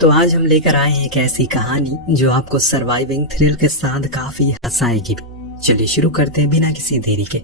तो आज हम लेकर आए हैं एक ऐसी कहानी जो आपको सर्वाइविंग थ्रिल के साथ काफी हंसाएगी भी। चलिए शुरू करते हैं बिना किसी देरी के।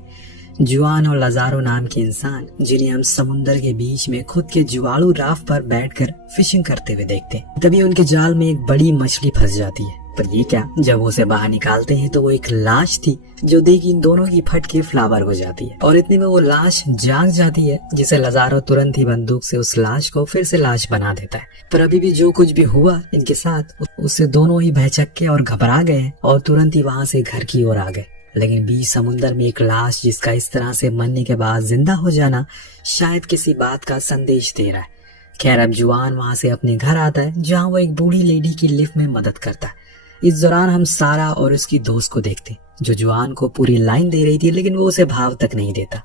जुआन और लाजारो नाम के इंसान जिन्हें हम समुंदर के बीच में खुद के जुआड़ू राफ्ट पर बैठकर फिशिंग करते हुए देखते हैं। तभी उनके जाल में एक बड़ी मछली फंस जाती है। पर ये क्या, जब वो उसे बाहर निकालते हैं तो वो एक लाश थी जो देख इन दोनों की फट के फ्लावर हो जाती है और इतने में वो लाश जाग जाती है, जिसे लाजारो तुरंत ही बंदूक से उस लाश को फिर से लाश बना देता है। पर अभी भी जो कुछ भी हुआ इनके साथ, उससे दोनों ही भयचक्के और घबरा गए और तुरंत ही वहाँ से घर की ओर आ गए। लेकिन बीच समुंदर में एक लाश जिसका इस तरह से मरने के बाद जिंदा हो जाना शायद किसी बात का संदेश दे रहा है। खैर अब जुआन वहाँ से अपने घर आता है जहाँ वो एक बूढ़ी लेडी की लिफ्ट में मदद करता है। इस दौरान हम सारा और उसकी दोस्त को देखते जो जुआन को पूरी लाइन दे रही थी, लेकिन वो उसे भाव तक नहीं देता।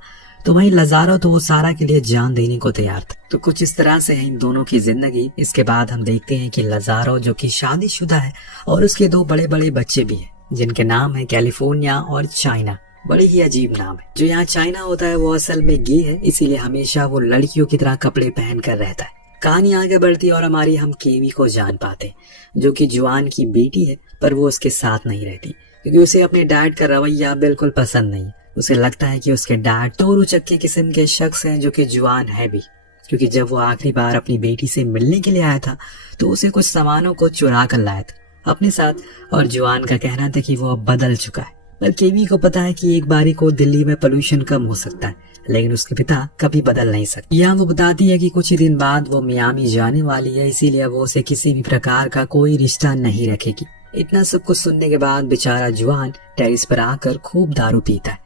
तो वहीं लाजारो तो वो सारा के लिए जान देने को तैयार था। तो कुछ इस तरह से है इन दोनों की जिंदगी। इसके बाद हम देखते हैं कि लाजारो जो कि शादीशुदा है और उसके दो बड़े बड़े बच्चे भी हैं जिनके नाम है कैलिफोर्निया और चाइना। बड़ी ही अजीब नाम है। जो यहाँ चाइना होता है वो असल में गे है, इसीलिए हमेशा वो लड़कियों की तरह कपड़े पहन कर रहता है। कहानी आगे बढ़ती और हमारी हम केवी को जान पाते जो कि जुआन की बेटी है, पर वो उसके साथ नहीं रहती क्योंकि उसे अपने डैड का रवैया बिल्कुल पसंद नहीं। उसे लगता है कि उसके डैड तो चक्के किस्म के शख्स हैं, जो कि जुआन है भी, क्योंकि जब वो आखिरी बार अपनी बेटी से मिलने के लिए आया था तो उसे कुछ सामानों को चुरा कर लाया था अपने साथ, और जुआन का कहना था कि वो अब बदल चुका है। पर केवी को पता है कि एक बारी को दिल्ली में पोल्यूशन कम हो सकता है, लेकिन उसके पिता कभी बदल नहीं सकते। यहाँ वो बताती है कि कुछ ही दिन बाद वो मियामी जाने वाली है, इसीलिए वो उसे किसी भी प्रकार का कोई रिश्ता नहीं रखेगी। इतना सब कुछ सुनने के बाद बेचारा जुआन टेरिस पर आकर खूब दारू पीता है।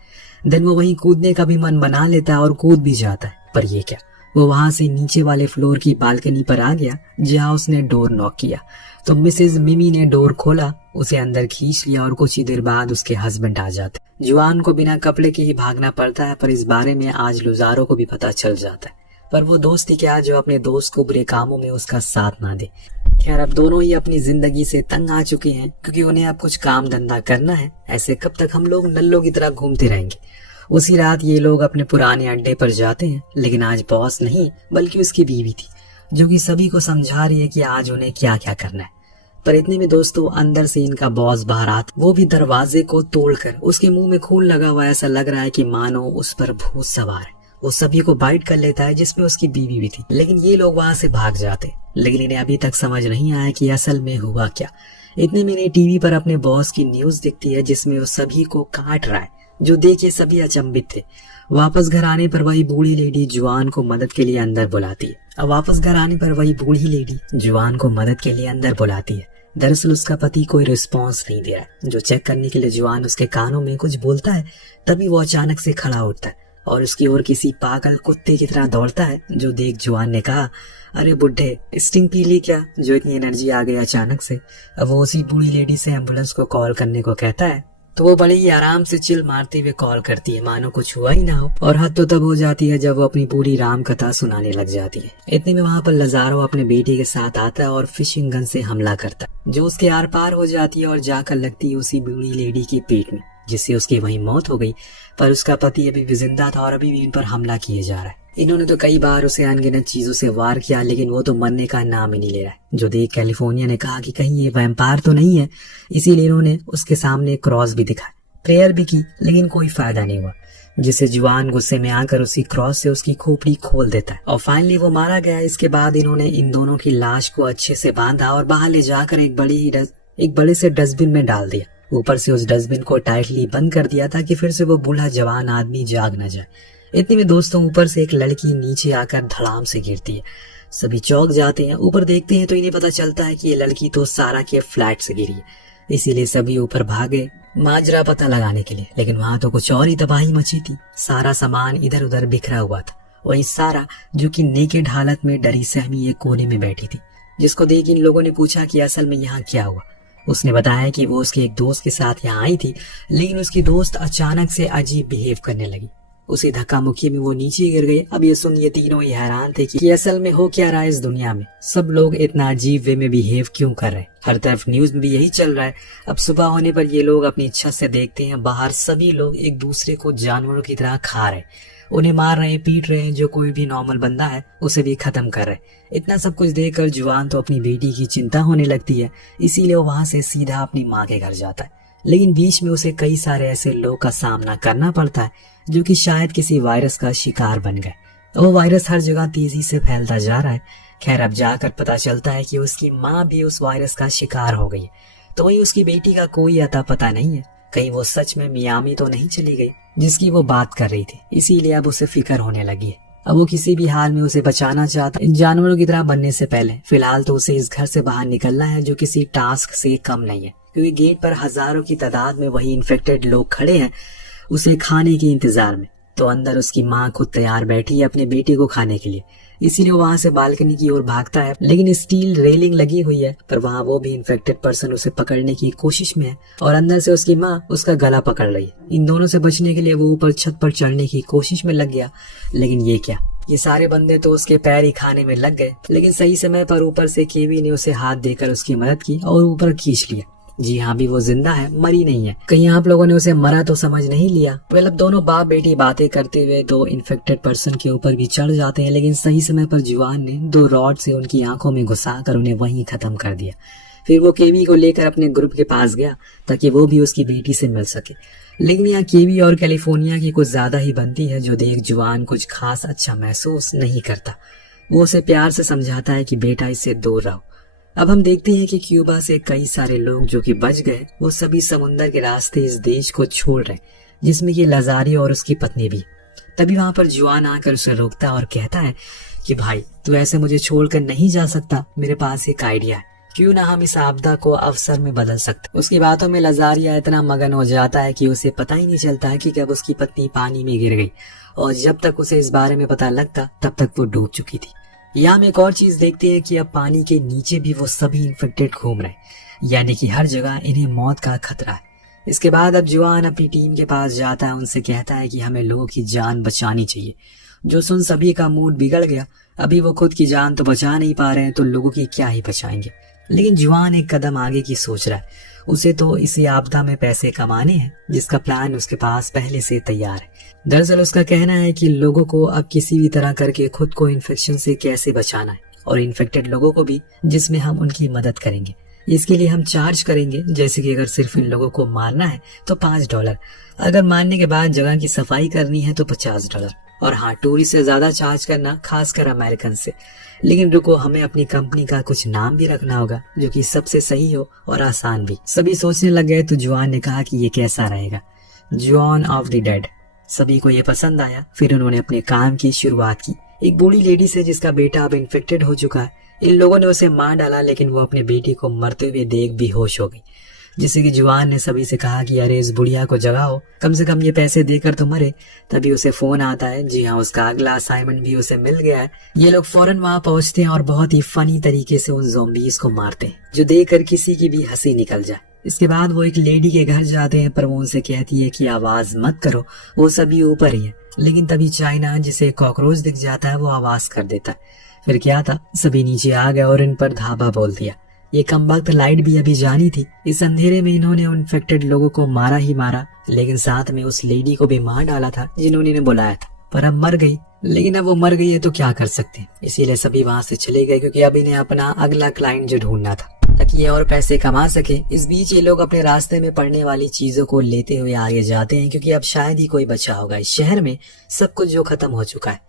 दिन वो वहीं कूदने का भी मन बना लेता है और कूद भी जाता है। पर ये क्या, वो वहां से नीचे वाले फ्लोर की बालकनी पर आ गया जहाँ उसने डोर नॉक किया। तो मिसेज मिमी ने डोर खोला, उसे अंदर खींच लिया और कुछ ही देर बाद उसके हस्बैंड आ जाते। जुआन को बिना कपड़े के ही भागना पड़ता है, पर इस बारे में आज लुजारो को भी पता चल जाता है। पर वो दोस्त ही क्या जो अपने दोस्त को बुरे कामों में उसका साथ ना दे। खैर अब दोनों ही अपनी जिंदगी से तंग आ चुके हैं क्योंकि उन्हें अब कुछ काम धंधा करना है। ऐसे कब तक हम लोग नल्लों की तरह घूमते रहेंगे। उसी रात ये लोग अपने पुराने अड्डे पर जाते हैं, लेकिन आज बॉस नहीं बल्कि उसकी बीवी थी जो कि सभी को समझा रही है कि आज उन्हें क्या क्या करना है। पर इतने में दोस्तों अंदर से इनका बॉस बाहर आता, वो भी दरवाजे को तोड़कर। उसके मुंह में खून लगा हुआ, ऐसा लग रहा है कि मानो उस पर भूत सवार है। वो सभी को बाइट कर लेता है जिसमें उसकी बीवी भी थी, लेकिन ये लोग वहां से भाग जाते। लेकिन इन्हें अभी तक समझ नहीं आया कि असल में हुआ क्या। इतने में इन्हें टीवी पर अपने बॉस की न्यूज दिखती है जिसमें वो सभी को काट रहा है, जो देख सभी अचंभित थे। वापस घर आने पर वही बूढ़ी लेडी जुआन को मदद के लिए अंदर बुलाती है। दरअसल उसका पति कोई रिस्पॉन्स नहीं दे रहा है। जो चेक करने के लिए जुआन उसके कानों में कुछ बोलता है, तभी वो अचानक से खड़ा उठता है और उसकी ओर किसी पागल कुत्ते की तरह दौड़ता है। जो देख जुआन ने कहा, अरे बुड्ढे, स्टिंग पी ली क्या, जो इतनी एनर्जी आ गई अचानक से। अब वो उसी बूढ़ी लेडी से एम्बुलेंस को कॉल करने को कहता है, तो वो बड़े ही आराम से चिल मारते हुए कॉल करती है मानो कुछ हुआ ही ना हो। और हद तो तब हो जाती है जब वो अपनी पूरी राम कथा सुनाने लग जाती है। इतने में वहाँ पर लाजारो अपने बेटे के साथ आता है और फिशिंग गन से हमला करता है, जो उसके आर पार हो जाती है और जाकर लगती है उसी बूढ़ी लेडी की पेट में, जिससे उसकी वहीं मौत हो गई। पर उसका पति अभी भी जिंदा था और अभी भी इन पर हमला किए जा रहा है। इन्होंने तो कई बार उसे अनगिनत चीजों से वार किया, लेकिन वो तो मरने का नाम ही नहीं ले रहा है। जो देख कैलिफोर्निया ने कहा कि कहीं ये वैम्पायर तो नहीं है, इसीलिए इन्होंने उसके सामने क्रॉस भी दिखाया, प्रेयर भी की, लेकिन कोई फायदा नहीं हुआ, जिससे जुआन गुस्से में आकर उसी क्रॉस से उसकी खोपड़ी खोल देता है और फाइनली वो मारा गया। इसके बाद इन्होंने इन दोनों की लाश को अच्छे से बांधा और बाहर ले जाकर एक बड़े से डस्टबिन में डाल दिया। ऊपर से उस डस्टबिन को टाइटली बंद कर दिया ताकि फिर से वो बूढ़ा जवान आदमी जाग न जाए। इतने में दोस्तों ऊपर से एक लड़की नीचे आकर धड़ाम से गिरती है। सभी चौंक जाते हैं। ऊपर देखते हैं तो इन्हें पता चलता है कि ये लड़की तो सारा के फ्लैट से गिरी है। इसीलिए सभी ऊपर भागे माजरा पता लगाने के लिए, लेकिन वहां तो कुछ और ही तबाही मची थी। सारा सामान इधर उधर बिखरा हुआ था। वही सारा जो कि नेकेड हालत में डरी सहमी एक कोने में बैठी थी, जिसको देख इन लोगों ने पूछा कि असल में यहाँ क्या हुआ। उसने बताया कि वो उसके एक दोस्त के साथ यहाँ आई थी, लेकिन उसकी दोस्त अचानक से अजीब बिहेव करने लगी। उसी धक्का मुक्की में वो नीचे गिर गई। अब ये सुन ये तीनों ही हैरान थे कि असल में हो क्या रहा है इस दुनिया में। सब लोग इतना अजीब वे में बिहेव क्यों कर रहे हैं। हर तरफ न्यूज में भी यही चल रहा है। अब सुबह होने पर ये लोग अपनी इच्छा से देखते हैं बाहर सभी लोग एक दूसरे को जानवरों की तरह खा रहे। उन्हें मार रहे हैं, पीट रहे हैं, जो कोई भी नॉर्मल बंदा है उसे भी खत्म कर रहे हैं। इतना सब कुछ देखकर जुआन तो अपनी बेटी की चिंता होने लगती है, इसीलिए वो वहां से सीधा अपनी माँ के घर जाता है। लेकिन बीच में उसे कई सारे ऐसे लोग का सामना करना पड़ता है जो कि शायद किसी वायरस का शिकार बन गए। वो वायरस हर जगह तेजी से फैलता जा रहा है। खैर अब जाकर पता चलता है कि उसकी माँ भी उस वायरस का शिकार हो गई है। तो वही उसकी बेटी का कोई अता पता नहीं है, कहीं वो सच में मियामी तो नहीं चली गई जिसकी वो बात कर रही थी। इसीलिए अब उसे फिक्र होने लगी है। अब वो किसी भी हाल में उसे बचाना चाहता है इन जानवरों की तरह बनने से पहले। फिलहाल तो उसे इस घर से बाहर निकलना है, जो किसी टास्क से कम नहीं है, क्योंकि गेट पर हजारों की तादाद में वही इन्फेक्टेड लोग खड़े हैं उसे खाने के इंतजार में। तो अंदर उसकी माँ खुद तैयार बैठी है अपने बेटे को खाने के लिए, इसीलिए वो वहां से बालकनी की ओर भागता है। लेकिन स्टील रेलिंग लगी हुई है, पर वहां वो भी इन्फेक्टेड पर्सन उसे पकड़ने की कोशिश में है और अंदर से उसकी माँ उसका गला पकड़ रही है। इन दोनों से बचने के लिए वो ऊपर छत पर चढ़ने की कोशिश में लग गया, लेकिन ये क्या, ये सारे बंदे तो उसके पैर ही खाने में लग गए। लेकिन सही समय पर ऊपर से केवी ने उसे हाथ देकर उसकी मदद की और ऊपर खींच लिया। जी हाँ, अभी वो जिंदा है, मरी नहीं है। कहीं आप लोगों ने उसे मरा तो समझ नहीं लिया। वेल, अब दोनों बाप बेटी बातें करते हुए दो इन्फेक्टेड पर्सन के ऊपर भी चढ़ जाते हैं, लेकिन सही समय पर जुआन ने 2 रॉड से उनकी आंखों में घुसाकर उन्हें वहीं खत्म कर दिया। फिर वो केवी को लेकर अपने ग्रुप के पास गया ताकि वो भी उसकी बेटी से मिल सके। लेकिन यहाँ केवी और कैलिफोर्निया की कुछ ज्यादा ही बनती है, जो देख जुआन कुछ खास अच्छा महसूस नहीं करता। वो उसे प्यार से समझाता है कि बेटा इससे दूर रहो। अब हम देखते हैं कि क्यूबा से कई सारे लोग जो कि बच गए वो सभी समुंदर के रास्ते इस देश को छोड़ रहे, जिसमें कि लजारी और उसकी पत्नी भी। तभी वहां पर जुआन आकर उसे रोकता और कहता है कि भाई तू ऐसे मुझे छोड़कर नहीं जा सकता, मेरे पास एक आइडिया है, क्यों ना हम इस आपदा को अवसर में बदल सकते। उसकी बातों में लजारिया इतना मगन हो जाता है कि उसे पता ही नहीं चलता है कि कब उसकी पत्नी पानी में गिर गई, और जब तक उसे इस बारे में पता लगता तब तक वो डूब चुकी थी। यहाँ हम एक और चीज देखते हैं कि अब पानी के नीचे भी वो सभी इन्फेक्टेड घूम रहे, यानी कि हर जगह इन्हें मौत का खतरा है। इसके बाद अब जुआन अपनी टीम के पास जाता है, उनसे कहता है कि हमें लोगों की जान बचानी चाहिए। जो सुन सभी का मूड बिगड़ गया। अभी वो खुद की जान तो बचा नहीं पा रहे हैं तो लोगों की क्या ही बचाएंगे। लेकिन जुआन एक कदम आगे की सोच रहा है। उसे तो इसी आपदा में पैसे कमाने हैं, जिसका प्लान उसके पास पहले से तैयार है। दरअसल उसका कहना है कि लोगों को अब किसी भी तरह करके खुद को इन्फेक्शन से कैसे बचाना है, और इन्फेक्टेड लोगों को भी, जिसमें हम उनकी मदद करेंगे। इसके लिए हम चार्ज करेंगे, जैसे कि अगर सिर्फ इन लोगों को मारना है तो $5, अगर मारने के बाद जगह की सफाई करनी है तो $50, और हाँ, टूरिस्ट से ज्यादा चार्ज करना, खासकर अमेरिकन से। लेकिन रुको, हमें अपनी कंपनी का कुछ नाम भी रखना होगा जो कि सबसे सही हो और आसान भी। सभी सोचने लग गए तो जुआन ने कहा कि ये कैसा रहेगा, जॉन ऑफ द डेड। सभी को ये पसंद आया। फिर उन्होंने अपने काम की शुरुआत की। एक बूढ़ी लेडी से जिसका बेटा अब इन्फेक्टेड हो चुका है। इन लोगों ने उसे मार डाला, लेकिन वो अपने बेटी को मरते हुए देख बेहोश हो गई, जिससे कि जुआन ने सभी से कहा कि अरे इस बुढ़िया को जगाओ, कम से कम ये पैसे देकर तो मरे। तभी उसे फोन आता है। जी हाँ, उसका अगला असाइनमेंट भी उसे मिल गया है। ये लोग फौरन वहां पहुंचते हैं और बहुत ही फनी तरीके से उन ज़ॉम्बीज़ को मारते हैं, जो देखकर किसी की भी हंसी निकल जाए। इसके बाद वो एक लेडी के घर जाते हैं, पर वो उनसे कहती है कि आवाज मत करो, वो सभी ऊपर ही है। लेकिन तभी चाइना, जिसे कॉकरोच दिख जाता है, वो आवाज कर देता है। फिर क्या था, सभी नीचे आ गए और इन पर धाबा बोल दिया। ये कमबख्त लाइट भी अभी जानी थी। इस अंधेरे में इन्होंने उन इन्फेक्टेड लोगों को मारा ही मारा, लेकिन साथ में उस लेडी को भी मार डाला था जिन्होंने इन्हें बुलाया था। पर अब मर गई। लेकिन अब वो मर गई है तो क्या कर सकते हैं, इसीलिए सभी वहां से चले गए, क्योंकि अब इन्हें अपना अगला क्लाइंट जो ढूंढना था, ताकि ये और पैसे कमा सके। इस बीच ये लोग अपने रास्ते में पड़ने वाली चीजों को लेते हुए आगे जाते हैं, क्योंकि अब शायद ही कोई बचा होगा इस शहर में। सब कुछ जो खत्म हो चुका है।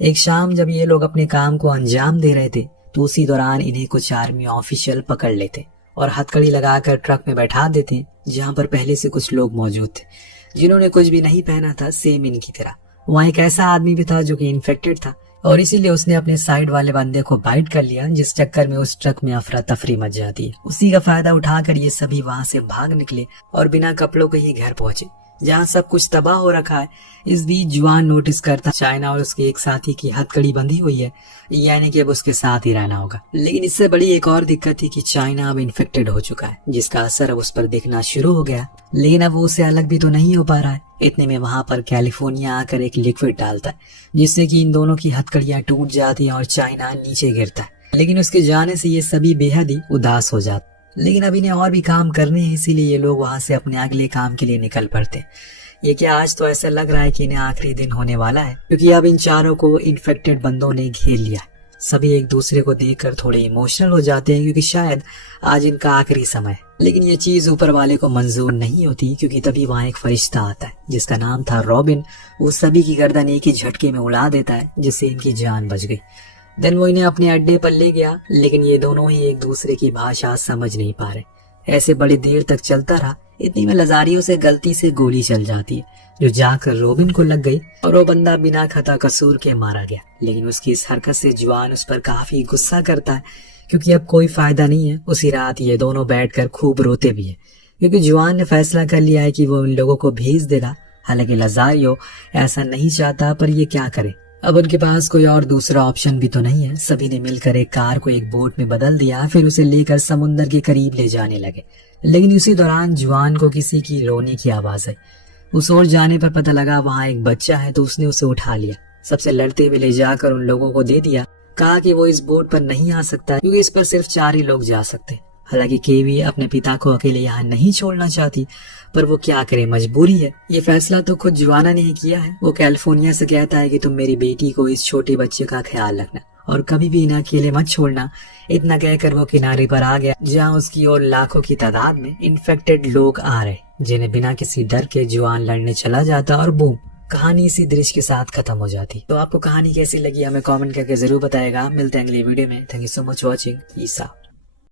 एक शाम जब ये लोग अपने काम को अंजाम दे रहे थे, तो उसी दौरान इन्हें कुछ आर्मी ऑफिशियल पकड़ लेते और हथकड़ी लगाकर ट्रक में बैठा देते, जहाँ पर पहले से कुछ लोग मौजूद थे जिन्होंने कुछ भी नहीं पहना था, सेम इनकी तरह। वहाँ एक ऐसा आदमी भी था जो कि इन्फेक्टेड था, और इसीलिए उसने अपने साइड वाले बंदे को बाइट कर लिया, जिस चक्कर में उस ट्रक में अफरा तफरी मच जाती है। उसी का फायदा उठाकर ये सभी वहां से भाग निकले और बिना कपड़ों के ही घर पहुंचे, जहाँ सब कुछ तबाह हो रखा है। इस बीच जुआन नोटिस करता चाइना और उसके एक साथी की हथकड़ी बंधी हुई है, यानी कि अब उसके साथ ही रहना होगा। लेकिन इससे बड़ी एक और दिक्कत थी कि चाइना अब इन्फेक्टेड हो चुका है, जिसका असर अब उस पर दिखना शुरू हो गया। लेकिन अब वो उससे अलग भी तो नहीं हो पा रहा है। इतने में वहां पर कैलिफोर्निया आकर एक लिक्विड डालता है, जिससे कि इन दोनों की हथकड़ियां टूट जाती हैं और चाइना नीचे गिरता है। लेकिन उसके जाने से ये सभी बेहद ही उदास हो जाते। लेकिन अब इन्हें और भी काम करने हैं, इसीलिए ये लोग वहां से अपने अगले काम के लिए निकल पड़ते। ये क्या आज तो ऐसा लग रहा है कि इन्हें आखिरी दिन होने वाला है, क्योंकि अब इन चारों को इन्फेक्टेड बंदों ने घेर लिया है। सभी एक दूसरे को देखकर थोड़े इमोशनल हो जाते हैं, क्योंकि शायद आज इनका आखिरी समय है। लेकिन ये चीज ऊपर वाले को मंजूर नहीं होती, क्योंकि तभी वहाँ एक फरिश्ता आता है जिसका नाम था रॉबिन। वो सभी की गर्दन एक ही झटके में उड़ा देता है, जिससे इनकी जान बच गई। देन वो इन्हें अपने अड्डे पर ले गया, लेकिन ये दोनों ही एक दूसरे की भाषा समझ नहीं पा रहे। ऐसे बड़ी देर तक चलता रहा। इतनी में लजारियो से गलती से गोली चल जाती है, जो जाकर रोबिन को लग गई और वो बंदा बिना खता कसूर के मारा गया। लेकिन उसकी इस हरकत से जुआन उस पर काफी गुस्सा करता है, क्योंकि अब कोई फायदा नहीं है। उसी रात ये दोनों बैठकर खूब रोते भी है, क्योंकि जुआन ने फैसला कर लिया है कि वो इन लोगों को भेज देगा। हालांकि लजारियो ऐसा नहीं चाहता, पर ये क्या करे। अब उनके पास कोई और दूसरा ऑप्शन भी तो नहीं है। सभी ने मिलकर एक कार को एक बोट में बदल दिया, फिर उसे लेकर समुंदर के करीब ले जाने लगे। लेकिन उसी दौरान जुआन को किसी की रोने की आवाज आई। उस ओर जाने पर पता लगा वहाँ एक बच्चा है, तो उसने उसे उठा लिया, सबसे लड़ते हुए ले जाकर उन लोगों को दे दिया। कहा कि वो इस बोट पर नहीं आ सकता, क्योंकि इस पर सिर्फ 4 ही लोग जा सकते। हालांकि केवी अपने पिता को अकेले यहाँ नहीं छोड़ना चाहती, पर वो क्या करे, मजबूरी है। ये फैसला तो खुद जुआना ने ही किया है। वो कैलिफोर्निया से कहता है कि तुम मेरी बेटी को, इस छोटे बच्चे का ख्याल रखना और कभी भी इन्हें अकेले मत छोड़ना। इतना कहकर वो किनारे पर आ गया, जहाँ उसकी और लाखों की तादाद में इन्फेक्टेड लोग आ रहे, जिन्हें बिना किसी डर के जुआन लड़ने चला जाता और बूम, कहानी इसी दृश्य के साथ खत्म हो जाती। तो आपको कहानी कैसी लगी हमें कमेंट करके जरूर बताएगा। मिलते हैं अगली वीडियो में। Thank you so much watching. Peace out.